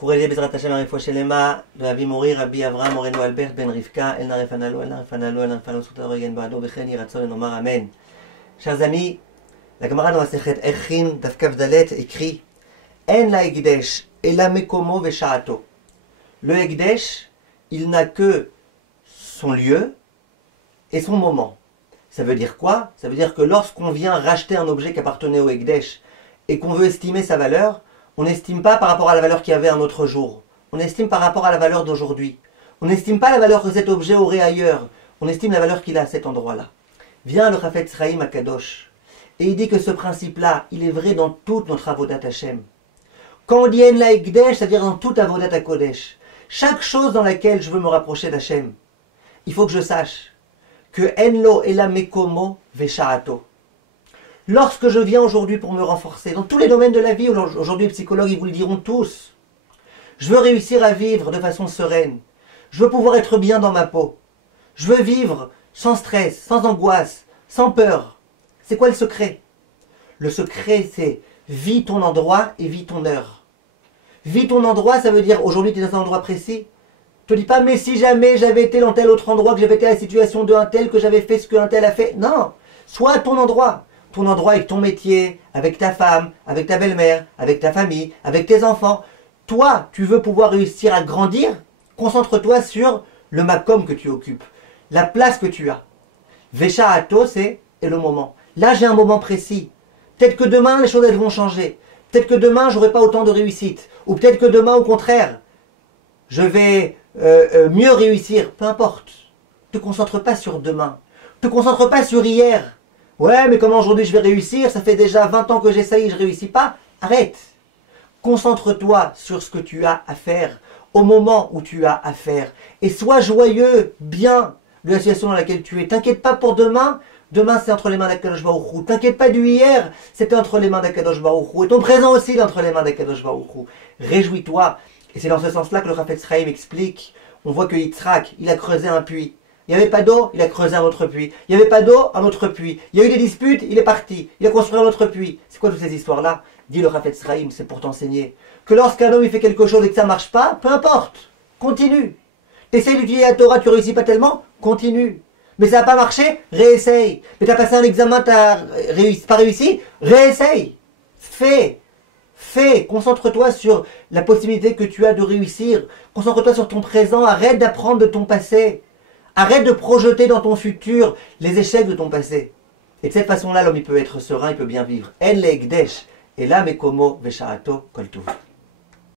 קורא בעזרת השם הרפואה שלמה, לאבי מורי רבי אברהם מורנו אלברט בן רבקה, אל נא רפנלו, אל נא רפנלו, אל נא רפנלו, זכות הרגן בעדו, וכן יהי רצון לנאמר אמן. Chers amis, la Gemara dans Masechet Erchin, Daf Kaf Dalet, écrit En la Ekdesh ela mekomo vesha'ato. Le Ekdesh, il n'a que son lieu et son moment. Ça veut dire quoi? Ça veut dire que lorsqu'on vient racheter un objet qui appartenait au Ekdesh et qu'on veut estimer sa valeur, on n'estime pas par rapport à la valeur qu'il y avait un autre jour. On estime par rapport à la valeur d'aujourd'hui. On n'estime pas la valeur que cet objet aurait ailleurs. On estime la valeur qu'il a à cet endroit-là. Vient le Chafetz Chaim Akadosh et il dit que ce principe-là, il est vrai dans toute notre Avodat Hashem. Quand on dit En la Ekdesh, c'est-à-dire dans toute Avodat HaKodesh, chaque chose dans laquelle je veux me rapprocher d'Hashem, il faut que je sache que Enlo ela mekomo vesha'ato. Lorsque je viens aujourd'hui pour me renforcer, dans tous les domaines de la vie, aujourd'hui les psychologues ils vous le diront tous, je veux réussir à vivre de façon sereine, je veux pouvoir être bien dans ma peau, je veux vivre sans stress, sans angoisse, sans peur. C'est quoi le secret? Le secret c'est vis ton endroit et vis ton heure. Vis ton endroit, ça veut dire aujourd'hui tu es dans un endroit précis. Ne te dis pas mais si jamais j'avais été dans tel autre endroit, que j'avais été à la situation de un tel, que j'avais fait ce qu'un tel a fait. Non, sois à ton endroit. Ton endroit avec ton métier, avec ta femme, avec ta belle-mère, avec ta famille, avec tes enfants. Toi, tu veux pouvoir réussir à grandir, concentre-toi sur le makom que tu occupes, la place que tu as. Vesha'ato, c'est le moment. Là, j'ai un moment précis. Peut-être que demain, les choses elles vont changer. Peut-être que demain, j'aurai pas autant de réussite. Ou peut-être que demain, au contraire, je vais mieux réussir. Peu importe. Ne te concentre pas sur demain. Ne te concentre pas sur hier. Ouais, mais comment aujourd'hui je vais réussir? Ça fait déjà 20 ans que j'essaye et je ne réussis pas. Arrête. Concentre-toi sur ce que tu as à faire, au moment où tu as à faire. Et sois joyeux, bien, de la situation dans laquelle tu es. T'inquiète pas pour demain. Demain, c'est entre les mains d'Akadosh Baruch Hu. T'inquiète pas du hier, c'était entre les mains d'Akadosh Baruch Hu. Et ton présent aussi est entre les mains d'Akadosh Baruch Hu. Réjouis-toi. Et c'est dans ce sens-là que le Chafetz Chaim explique. On voit que Yitzhak, il a creusé un puits. Il n'y avait pas d'eau, il a creusé un autre puits. Il n'y avait pas d'eau, un autre puits. Il y a eu des disputes, il est parti. Il a construit un autre puits. C'est quoi toutes ces histoires-là? Dit le Chafetz Chaim, c'est pour t'enseigner. Que lorsqu'un homme il fait quelque chose et que ça ne marche pas, peu importe. Continue. T'essayes d'étudier la Torah, tu ne réussis pas tellement, continue. Mais ça n'a pas marché, réessaye. Mais tu as passé un examen, tu n'as pas réussi, réessaye. Fais. Concentre-toi sur la possibilité que tu as de réussir. Concentre-toi sur ton présent, arrête d'apprendre de ton passé. Arrête de projeter dans ton futur les échecs de ton passé. Et de cette façon-là, l'homme il peut être serein, il peut bien vivre. En le Ekdesh ela mekomo vesha'ato kol tuv.